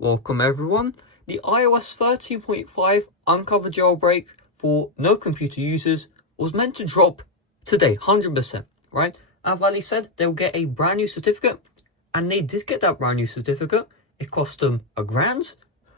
Welcome everyone. The iOS 13.5 Unc0ver jailbreak for no computer users was meant to drop today, 100%, right? Unc0ver said they'll get a brand new certificate, and they did get that brand new certificate. It cost them $1,000.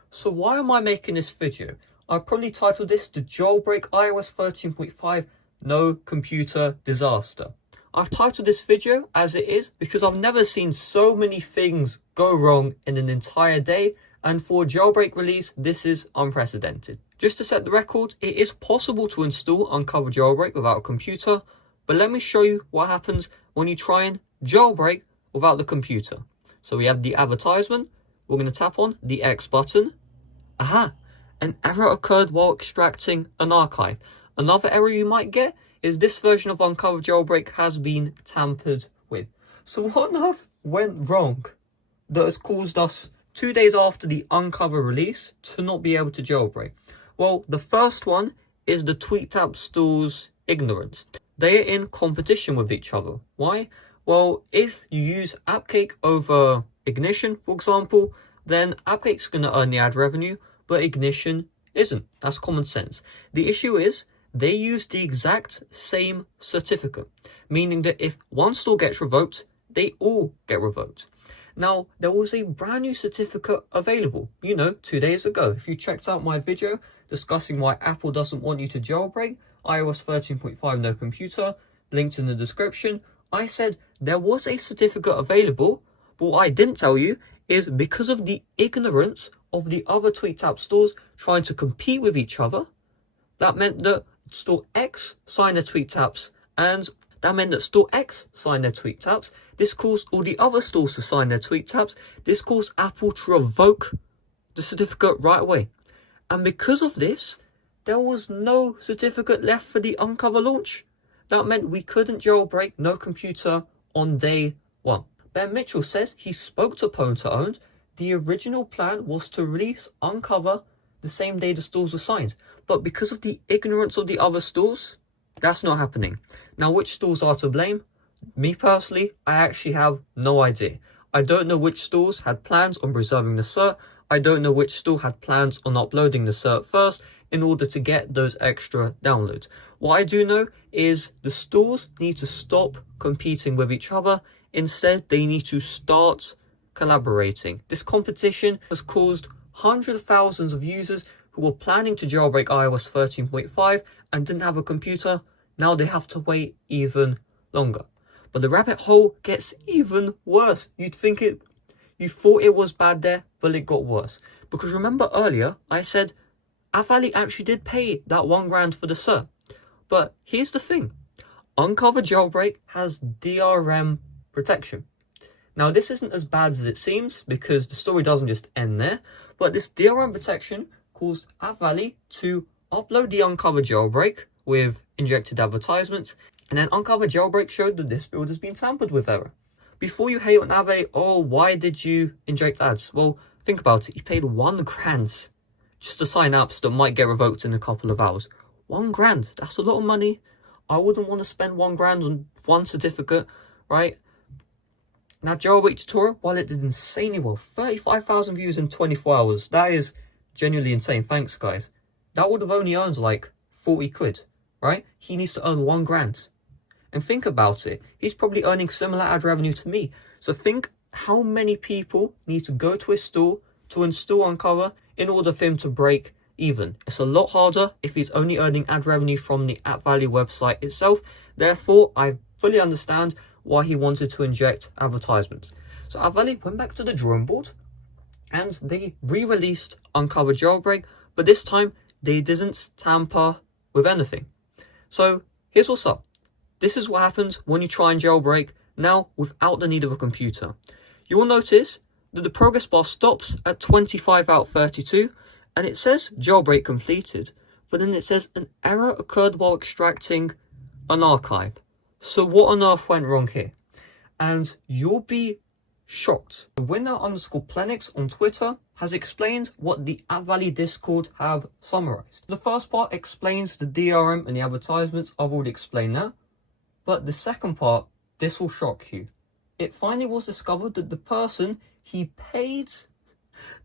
So why am I making this video? I probably titled this the Jailbreak iOS 13.5 No Computer Disaster. I've titled this video as it is because I've never seen so many things go wrong in an entire day, and for a jailbreak release, this is unprecedented. Just to set the record, it is possible to install Unc0ver jailbreak without a computer, but let me show you what happens when you try and jailbreak without the computer. So we have the advertisement, we're going to tap on the X button. Aha! An error occurred while extracting an archive. Another error you might get is this version of Unc0ver jailbreak has been tampered with. So what on earth went wrong that has caused us 2 days after the Unc0ver release to not be able to jailbreak? Well, the first one is the TweetApp store's ignorance. They are in competition with each other. Why? Well, if you use AppCake over Ignition, for example, then AppCake's going to earn the ad revenue, but Ignition isn't. That's common sense. The issue is they use the exact same certificate, meaning that if one store gets revoked, they all get revoked. Now, there was a brand new certificate available, 2 days ago. If you checked out my video discussing why Apple doesn't want you to jailbreak iOS 13.5 no computer, linked in the description, I said there was a certificate available, but what I didn't tell you is because of the ignorance of the other TweetApp stores trying to compete with each other, that meant that Store X signed their TweetApps, and that meant that Store X signed their TweetApps. This caused all the other stores to sign their TweetApps. This caused Apple to revoke the certificate right away. And because of this, there was no certificate left for the Unc0ver launch. That meant we couldn't jailbreak no computer on day one. Ben Mitchell says he spoke to Ponta-owned. The original plan was to release Unc0ver the same day the stores were signed. But because of the ignorance of the other stores, that's not happening. Now, which stores are to blame? Me personally, I actually have no idea. I don't know which stores had plans on preserving the cert. I don't know which store had plans on uploading the cert first in order to get those extra downloads. What I do know is the stores need to stop competing with each other. Instead, they need to start collaborating. This competition has caused hundreds of thousands of users who were planning to jailbreak iOS 13.5 and didn't have a computer. Now they have to wait even longer. But the rabbit hole gets even worse. You thought it was bad there, but it got worse. Because remember earlier, I said Unc0ver actually did pay that $1,000 for the cert. But here's the thing. Unc0ver jailbreak has DRM protection. Now, this isn't as bad as it seems because the story doesn't just end there. But this DRM protection caused Unc0ver to upload the Unc0ver jailbreak with injected advertisements, and then Unc0ver jailbreak showed that this build has been tampered with error. Before you hate on Unc0ver, oh, why did you inject ads? Well, think about it. You paid $1,000 just to sign apps that might get revoked in a couple of hours. $1,000, that's a lot of money. I wouldn't want to spend $1,000 on one certificate, right? Now, Jailbreak tutorial, while it did insanely well, 35,000 views in 24 hours. That is genuinely insane. Thanks, guys. That would have only earned like 40 quid, right? He needs to earn $1,000. And think about it. He's probably earning similar ad revenue to me. So think how many people need to go to his store to install Unc0ver in order for him to break even. It's a lot harder if he's only earning ad revenue from the Unc0ver website itself. Therefore, I fully understand why he wanted to inject advertisements. So Unc0ver went back to the drawing board and they re-released Unc0ver jailbreak, but this time they didn't tamper with anything. So here's what's up. This is what happens when you try and jailbreak now without the need of a computer. You will notice that the progress bar stops at 25 out of 32 and it says jailbreak completed, but then it says an error occurred while extracting an archive. So what on earth went wrong here? And you'll be shocked. Winner_Plenix on Twitter has explained what the Unc0ver Discord have summarized. The first part explains the DRM and the advertisements. I've already explained that. But the second part, this will shock you. It finally was discovered that the person he paid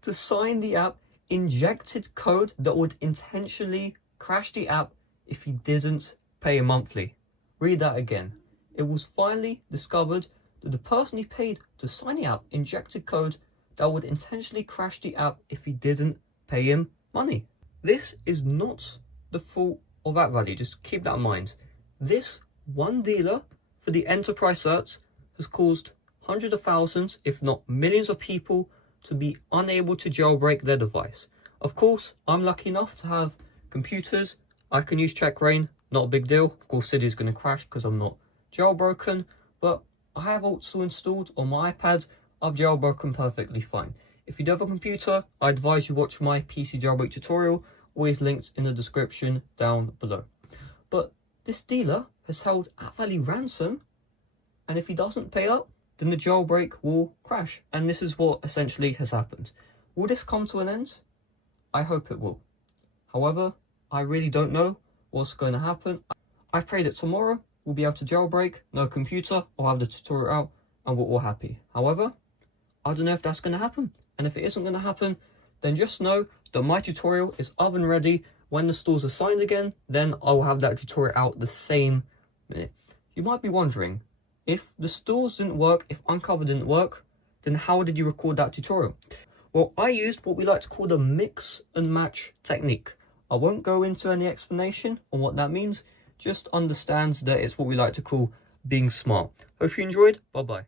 to sign the app injected code that would intentionally crash the app if he didn't pay monthly. Read that again. It was finally discovered that the person he paid to sign the app injected code that would intentionally crash the app if he didn't pay him money. This is not the fault of App Valley, just keep that in mind. This one dealer for the enterprise certs has caused hundreds of thousands, if not millions of people to be unable to jailbreak their device. Of course, I'm lucky enough to have computers. I can use CheckRain, not a big deal. Of course, Cydia is going to crash because I'm not jailbroken, but I have also installed on my iPad. I've jailbroken perfectly fine. If you do have a computer, I advise you watch my PC jailbreak tutorial, always linked in the description down below. But this dealer has held App Valley ransom, and if he doesn't pay up, then the jailbreak will crash. And this is what essentially has happened. Will this come to an end? I hope it will. However, I really don't know what's going to happen. I pray that tomorrow we'll be able to jailbreak, no computer, I'll have the tutorial out, and we're all happy. However, I don't know if that's going to happen. And if it isn't going to happen, then just know that my tutorial is oven ready. When the stores are signed again, then I'll have that tutorial out the same minute. You might be wondering, if the stores didn't work, if Unc0ver didn't work, then how did you record that tutorial? Well, I used what we like to call the mix and match technique. I won't go into any explanation on what that means, just understand that it's what we like to call being smart. Hope you enjoyed. Bye bye.